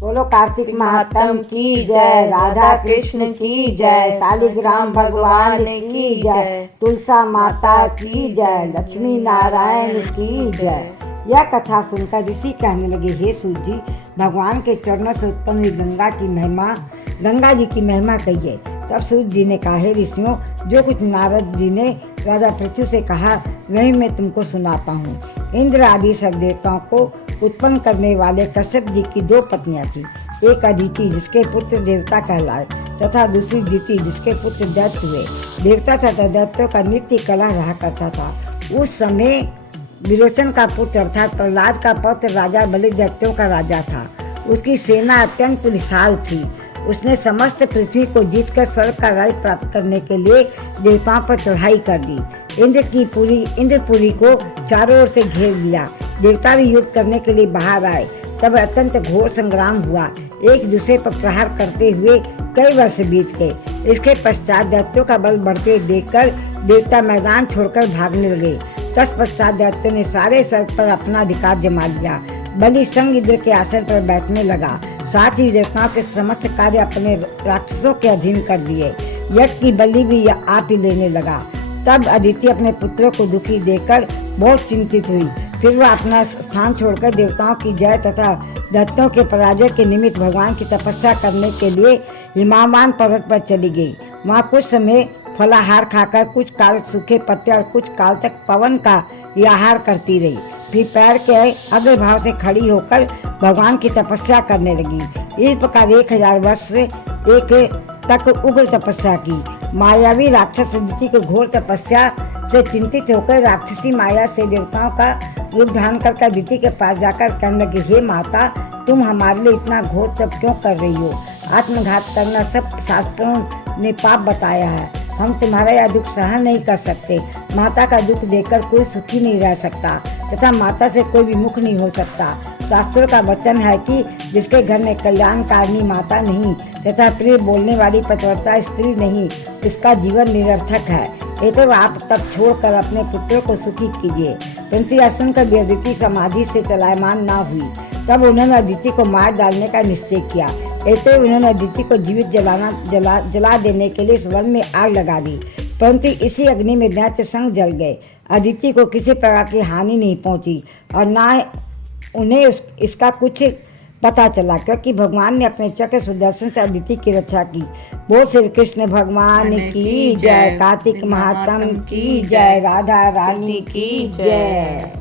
बोलो कार्तिक महात्म की जय, राधा कृष्ण की जय, शालिग्राम भगवान की जय, तुलसा माता की जय, लक्ष्मी नारायण की जय। यह कथा सुनकर ऋषि कहने लगे, हे सूर्य जी, भगवान के चरणों से उत्पन्न हुई गंगा जी की महिमा कहिए। तब सूर्य जी ने कहा, हे ऋषियों, जो कुछ नारद जी ने राजा पृथ्वी से कहा वही मैं तुमको सुनाता हूँ। इंद्र आदि सब देवताओं को उत्पन्न करने वाले कश्यप जी की दो पत्नियां थी। एक अदिति जिसके पुत्र देवता कहलाए तथा दूसरी दिति जिसके पुत्र दैत्य हुए। देवता तथा दैत्यों का नित्य कलह रहा करता था। उस समय विरोचन का पुत्र अर्थात प्रहलाद का पुत्र राजा बलि दैत्यों का राजा था। उसकी सेना अत्यंत विशाल थी। उसने समस्त पृथ्वी को जीतकर स्वर्ग का राज्य प्राप्त करने के लिए देवताओं पर चढ़ाई कर दी। इंद्रपुरी को चारों ओर से घेर लिया। देवता भी युद्ध करने के लिए बाहर आए। तब अत्यंत घोर संग्राम हुआ। एक दूसरे पर प्रहार करते हुए कई वर्ष बीत गए। इसके पश्चात दैत्यों का बल बढ़ते देखकर देवता मैदान छोड़कर भागने लगे। तत्पश्चात दैत्यों ने सारे स्वर्ग पर अपना अधिकार जमा लिया। बलि स्वयं इंद्र के आसन पर बैठने लगा। साथ ही देवताओं के समस्त कार्य अपने राक्षसों के अधीन कर दिए। यज्ञ की बलि भी आप ही लेने लगा। तब अदिति अपने पुत्रों को दुखी देखकर बहुत चिंतित हुई। फिर वह अपना स्थान छोड़कर देवताओं की जय तथा दैत्यों के पराजय के निमित्त भगवान की तपस्या करने के लिए हिमावान पर्वत पर चली गई। वहाँ कुछ समय फलाहार खाकर कुछ काल सूखे पत्ते और कुछ काल तक पवन का आहार करती रही। फिर पैर के अग्रभाव से खड़ी होकर भगवान की तपस्या करने लगी। इस प्रकार 1000 वर्ष से तक उग्र तपस्या की। मायावी राक्षस अदिति को घोर तपस्या से चिंतित होकर राक्षसी माया से देवताओं का रूप धारण कर अदिति के पास जाकर कहने लगी, हे माता, तुम हमारे लिए इतना घोर तप क्यों कर रही हो? आत्मघात करना सब शास्त्रों ने पाप बताया है। हम तुम्हारा यह दुख सहन नहीं कर सकते। माता का दुख देखकर कोई सुखी नहीं रह सकता तथा माता से कोई विमुख नहीं हो सकता। शास्त्रों का वचन है कि जिसके घर में कल्याणकारिणी माता नहीं तथा प्रिय बोलने वाली पतिव्रता स्त्री नहीं, इसका जीवन निरर्थक है। ये तो आप तब छोड़कर अपने पुत्रों को सुखी कीजिए। परंतु यह सुनकर भी अदिति समाधि से चलायमान ना हुई। तब उन्होंने अदिति को मार डालने का निश्चय किया। ऐसे उन्होंने अदिति को जीवित जला देने के लिए इस वन में आग लगा दी। परंतु इसी अग्नि में दैत्य संग जल गए। अदिति को किसी प्रकार की हानि नहीं पहुंची और न उन्हें इसका कुछ पता चला, क्योंकि भगवान ने अपने चक्र सुदर्शन से अदिति की रक्षा की। बोल श्री कृष्ण भगवान की जय, कार्तिक महात्म की जय, राधा रानी की जय।